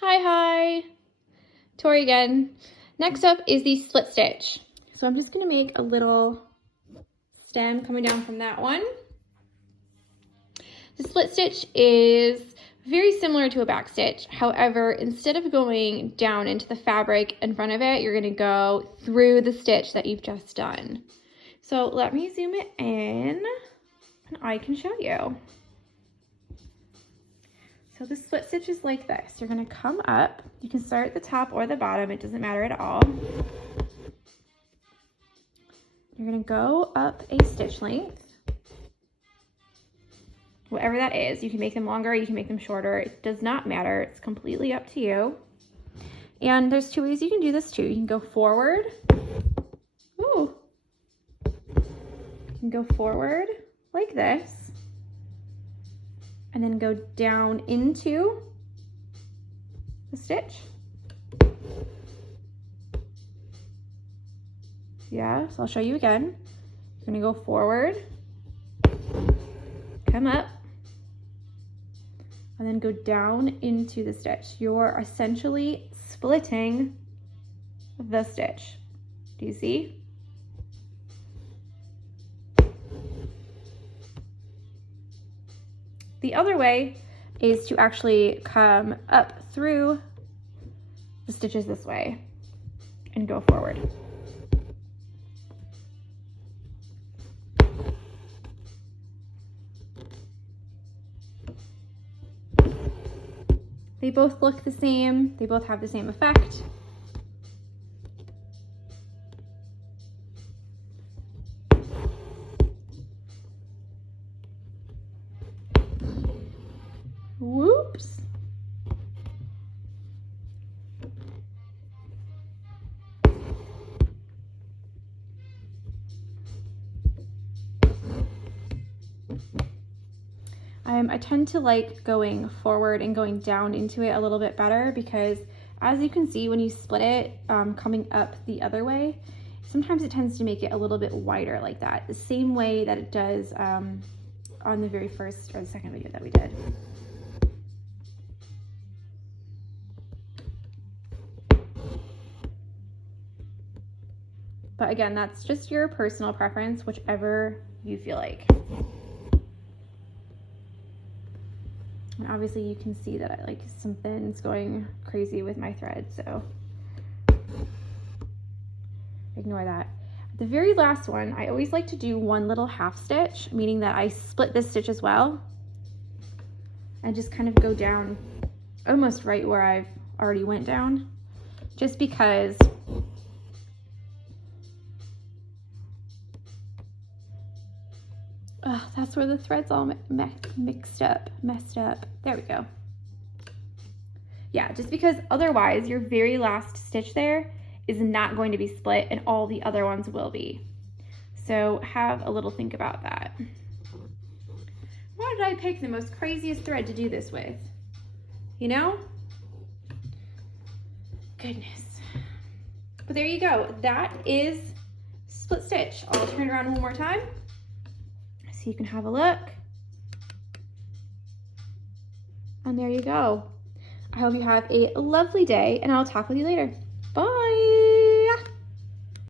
Hi. Tori again. Next up is the split stitch. So I'm just going to make a little stem coming down from that one. The split stitch is very similar to a back stitch. However, instead of going down into the fabric in front of it, you're going to go through the stitch that you've just done. So let me zoom it in and I can show you. So the split stitch is like this. You're going to come up. You can start at the top or the bottom. It doesn't matter at all. You're going to go up a stitch length. Whatever that is. You can make them longer. You can make them shorter. It does not matter. It's completely up to you. And there's two ways you can do this too. You can go forward. Ooh. You can go forward like this. And then go down into the stitch. Yeah, so I'll show you again. You're gonna go forward, come up, and then go down into the stitch. You're essentially splitting the stitch. Do you see? The other way is to actually come up through the stitches this way and go forward. They both look the same. They both have the same effect. Whoops. I tend to like going forward and going down into it a little bit better because as you can see when you split it coming up the other way, sometimes it tends to make it a little bit wider like that, the same way that it does on the very first or the second video that we did. But again, that's just your personal preference, whichever you feel like. And obviously you can see that like something's going crazy with my thread, so ignore that. The very last one, I always like to do one little half stitch, meaning that I split this stitch as well and just kind of go down almost right where I've already went down, just because that's where the thread's all messed up. There we go. Yeah, just because otherwise your very last stitch there is not going to be split and all the other ones will be. So have a little think about that. Why did I pick the most craziest thread to do this with? You know? Goodness. But there you go. That is split stitch. I'll turn it around one more time so you can have a look. And there you go. I hope you have a lovely day and I'll talk with you later. Bye.